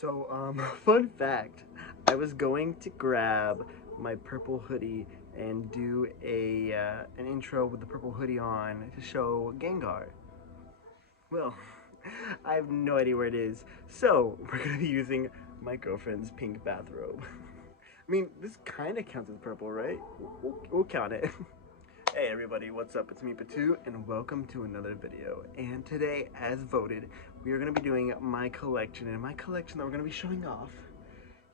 Fun fact, I was going to grab my purple hoodie and do an intro with the purple hoodie on to show Gengar. Well, I have no idea where it is, so we're gonna be using my girlfriend's pink bathrobe. I mean, this kind of counts as purple, right? We'll count it. Hey everybody, what's up? It's me, Patu, and welcome to another video. And today, as voted, we are going to be doing my collection. And my collection that we're going to be showing off,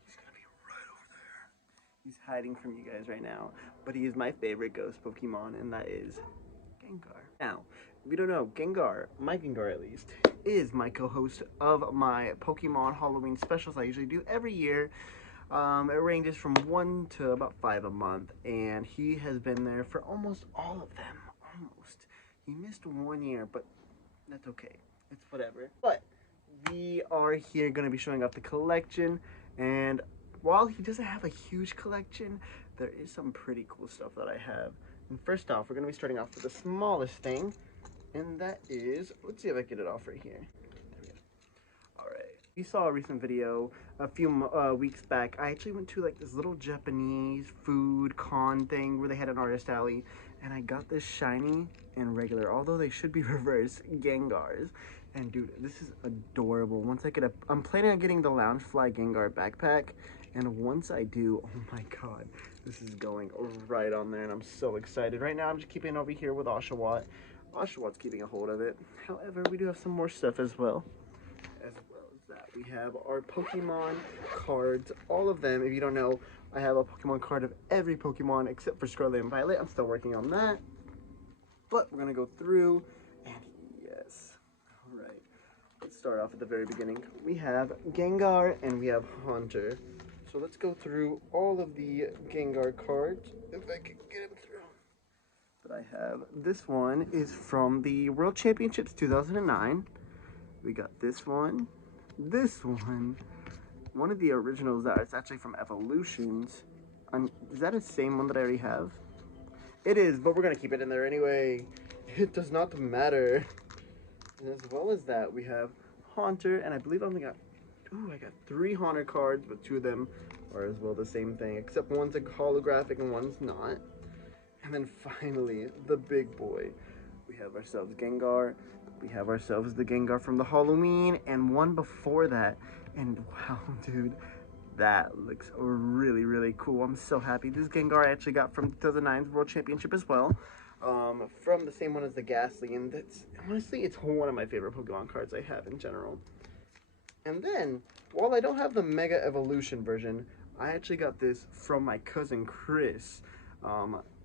he's going to be right over there. He's hiding from you guys right now. But he is my favorite ghost Pokemon, and that is Gengar. Now, if you don't know, Gengar, my Gengar at least, is my co-host of my Pokemon Halloween specials I usually do every year. It ranges from 1 to about 5 a month, and he has been there for almost all of them. Almost. He missed 1 year, but that's okay. It's whatever. But we are here going to be showing off the collection, and while he doesn't have a huge collection, there is some pretty cool stuff that I have. And first off, we're going to be starting off with the smallest thing, and that is, let's see if I can get it off right here. You saw a recent video a few weeks back. I actually went to like this little Japanese food con thing where they had an artist alley, and I got this shiny and regular, although they should be reverse, Gengars. And dude, this is adorable. Once I get I'm planning on getting the Loungefly Gengar backpack, and once I do, oh my god, this is going right on there, and I'm so excited. Right now, I'm just keeping it over here with Oshawott. Oshawott's keeping a hold of it. However, we do have some more stuff as well. We have our Pokemon cards, all of them. If you don't know, I have a Pokemon card of every Pokemon except for Scarlet and Violet. I'm still working on that. But we're going to go through, and yes. Alright, let's start off at the very beginning. We have Gengar and we have Haunter. So let's go through all of the Gengar cards, if I can get them through. But I have, this one is from the World Championships 2009. We got this one. This one of the originals that is actually from Evolutions. Is that the same one that I already have? It is, but we're gonna keep it in there anyway. It does not matter. And as well as that, we have Haunter, and I believe I only got, I got 3 Haunter cards, but 2 of them are as well the same thing, except one's a holographic and one's not. And then finally, the big boy. We have ourselves Gengar. We have ourselves the Gengar from the Halloween, and one before that. And wow, dude, that looks really, really cool. I'm so happy. This Gengar I actually got from 2009's World Championship as well. From the same one as the Ghastly, and that's, honestly, it's one of my favorite Pokemon cards I have in general. And then, while I don't have the Mega Evolution version, I actually got this from my cousin Chris.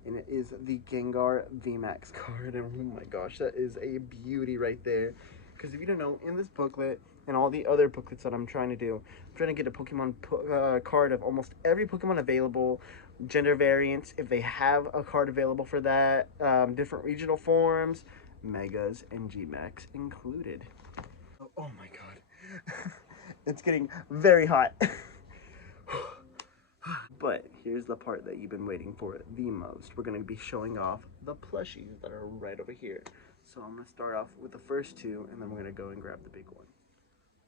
And it is the Gengar VMAX card, and oh my gosh, that is a beauty right there. Because if you don't know, in this booklet and all the other booklets that I'm trying to do, I'm trying to get a Pokemon card of almost every Pokemon available, gender variants, if they have a card available for that, different regional forms, Megas and Gmax included. Oh my god, it's getting very hot. But here's the part that you've been waiting for the most. We're going to be showing off the plushies that are right over here. So I'm going to start off with the first 2, and then we're going to go and grab the big one.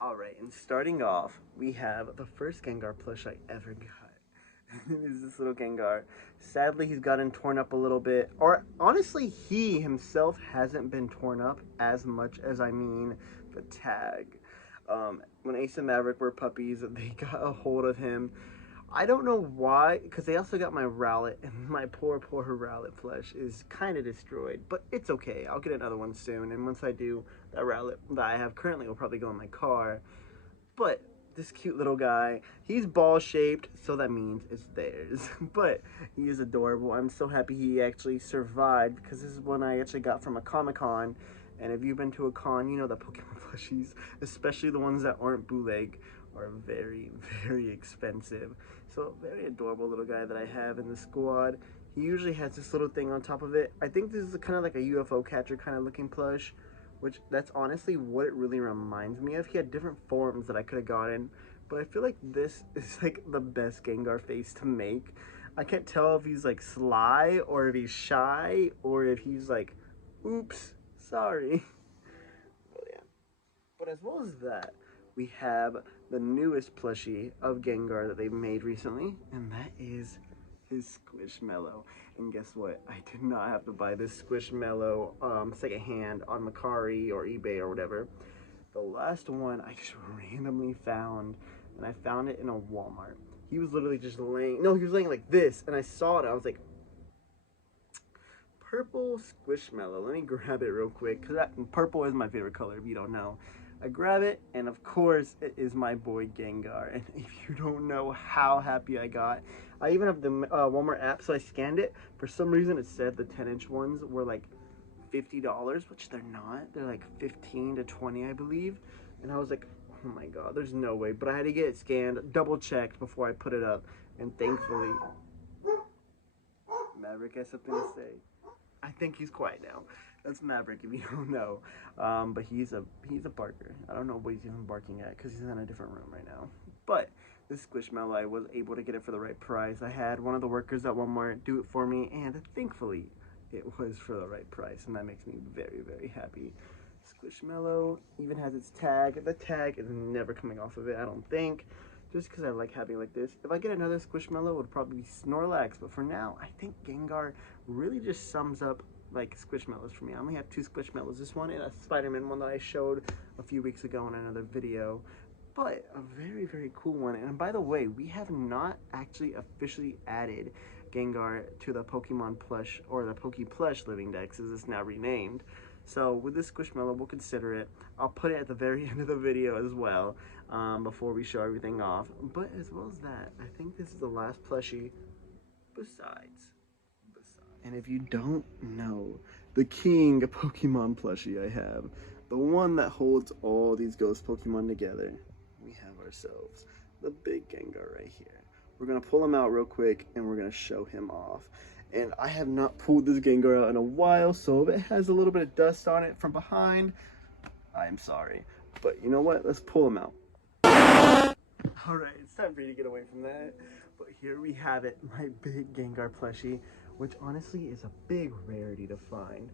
Alright, and starting off, we have the first Gengar plush I ever got. It is this little Gengar. Sadly, he's gotten torn up a little bit. Or, honestly, he himself hasn't been torn up as much as, I mean, the tag. When Ace and Maverick were puppies, they got a hold of him. I don't know why, because they also got my Rowlet, and my poor Rowlet plush is kind of destroyed, but it's okay. I'll get another one soon, and once I do, that Rowlet that I have currently will probably go in my car. But this cute little guy, he's ball-shaped, so that means it's theirs. But he is adorable. I'm so happy he actually survived, because this is one I actually got from a Comic-Con, and if you've been to a con, you know that Pokemon plushies, especially the ones that aren't bootleg, are very, very expensive. So, very adorable little guy that I have in the squad. He usually has this little thing on top of it. I think this is kind of like a UFO catcher kind of looking plush, which that's honestly what it really reminds me of. He had different forms that I could have gotten, but I feel like this is like the best Gengar face to make. I can't tell if he's like sly, or if he's shy, or if he's like, oops, sorry. Well, yeah. But as well as that, we have the newest plushie of Gengar that they've made recently, and that is his Squishmallow. And guess what? I did not have to buy this Squishmallow secondhand on Mercari or eBay or whatever. The last one I just randomly found, and I found it in a Walmart. He was literally just laying, no, he was laying like this, and I saw it, I was like, purple Squishmallow. Let me grab it real quick, because purple is my favorite color, if you don't know. I grab it, and of course, it is my boy Gengar. And if you don't know how happy I got, I even have the Walmart app, so I scanned it. For some reason, it said the 10-inch ones were like $50, which they're not. They're like 15 to 20, I believe. And I was like, oh my god, there's no way. But I had to get it scanned, double checked before I put it up. And thankfully, Maverick has something to say. I think he's quiet now. That's Maverick, if you don't know. But he's a barker. I don't know what he's even barking at because he's in a different room right now. But this Squishmallow, I was able to get it for the right price. I had one of the workers at Walmart do it for me, and thankfully, it was for the right price, and that makes me very, very happy. Squishmallow even has its tag. The tag is never coming off of it, I don't think, just because I like having it like this. If I get another Squishmallow, it would probably be Snorlax, but for now, I think Gengar really just sums up like Squishmallows for me. I only have 2 Squishmallows, this one and a Spider-Man one that I showed a few weeks ago in another video. But a very, very cool one. And by the way, we have not actually officially added Gengar to the Pokemon plush, or the Plush Living Dex as it's now renamed. So with this Squishmallow, we'll consider it. I'll put it at the very end of the video as well, before we show everything off. But as well as that, I think this is the last plushie besides. And if you don't know, the king Pokemon plushie I have, the one that holds all these ghost Pokemon together, we have ourselves the big Gengar right here. We're going to pull him out real quick, and we're going to show him off. And I have not pulled this Gengar out in a while, so if it has a little bit of dust on it from behind, I am sorry. But you know what? Let's pull him out. Alright, it's time for you to get away from that. But here we have it, my big Gengar plushie, which honestly is a big rarity to find.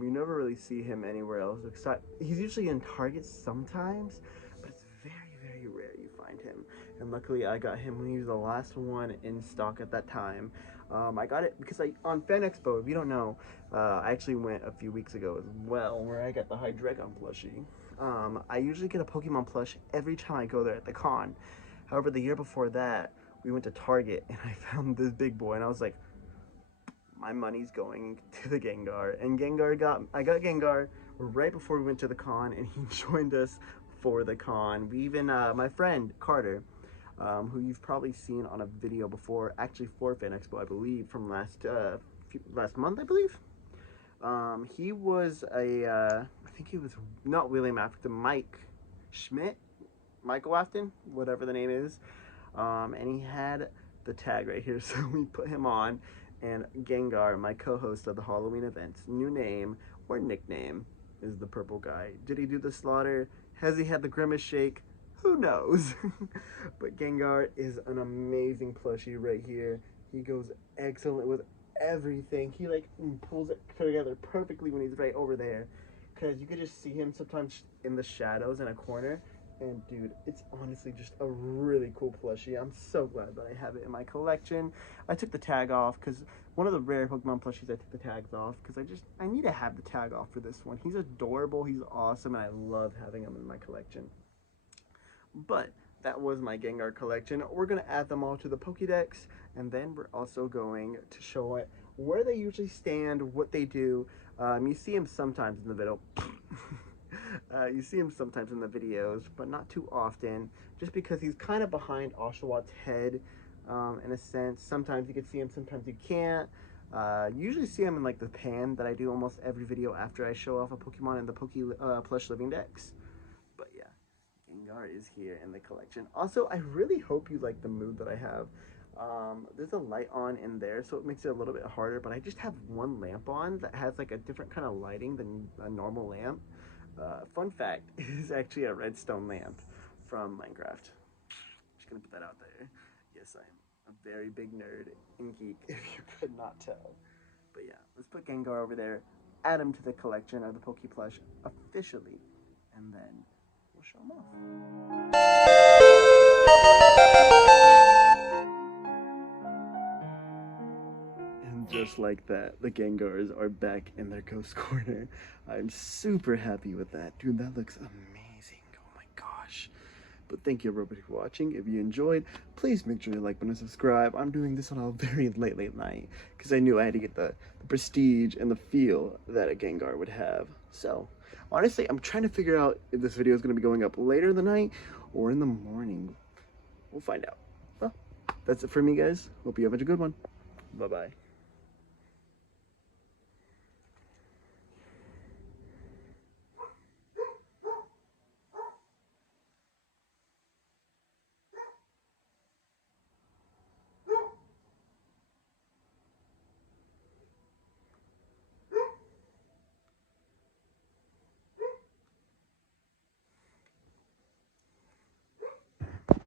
You never really see him anywhere else, except he's usually in Target sometimes, but it's very, very rare you find him. And luckily I got him when he was the last one in stock at that time. I got it because on Fan Expo, if you don't know, I actually went a few weeks ago as well, where I got the Hydreigon plushie. I usually get a Pokemon plush every time I go there at the con. However, the year before that, we went to Target and I found this big boy, and I was like, my money's going to the Gengar. And I got Gengar right before we went to the con, and he joined us for the con. We even, my friend Carter, who you've probably seen on a video before, actually for Fan Expo, I believe, from last month, I believe. He was I think he was not William Afton, Mike Schmidt, Michael Afton, whatever the name is. And he had the tag right here, so we put him on. And Gengar, my co-host of the Halloween events, new name or nickname is the purple guy. Did he do the slaughter? Has he had the grimace shake? Who knows? But Gengar is an amazing plushie right here. He goes excellent with everything. He like pulls it together perfectly when he's right over there, because you could just see him sometimes in the shadows in a corner. And dude, it's honestly just a really cool plushie. I'm so glad that I have it in my collection. I took the tag off because one of the rare Pokemon plushies I took the tags off because I need to have the tag off for this one. He's adorable, he's awesome, and I love having him in my collection. But that was my Gengar collection. We're going to add them all to the Pokédex, and then we're also going to show it where they usually stand, what they do. You see them sometimes in the video. You see him sometimes in the videos, but not too often, just because he's kind of behind Oshawott head, in a sense. Sometimes you can see him, sometimes you can't. You usually see him in like the pan that I do almost every video after I show off a Pokemon in the Plush Living Dex. But yeah, Gengar is here in the collection. Also, I really hope you like the mood that I have. There's a light on in there, so it makes it a little bit harder, but I just have one lamp on that has like a different kind of lighting than a normal lamp. Fun fact, it is actually a redstone lamp from Minecraft. Just gonna put that out there. Yes, I am a very big nerd and geek, if you could not tell. But yeah, let's put Gengar over there, add him to the collection of the Poke Plush officially, and then we'll show him off. just like that, the Gengars are back in their ghost corner. I'm super happy with that. Dude, that looks amazing. Oh my gosh. But thank you everybody for watching. If you enjoyed, please make sure you like button and subscribe. I'm doing this on a very late night because I knew I had to get the prestige and the feel that a Gengar would have. So honestly, I'm trying to figure out if this video is going to be going up later in the night or in the morning. We'll find out. Well, that's it for me, guys. Hope you have a good one. Bye-bye.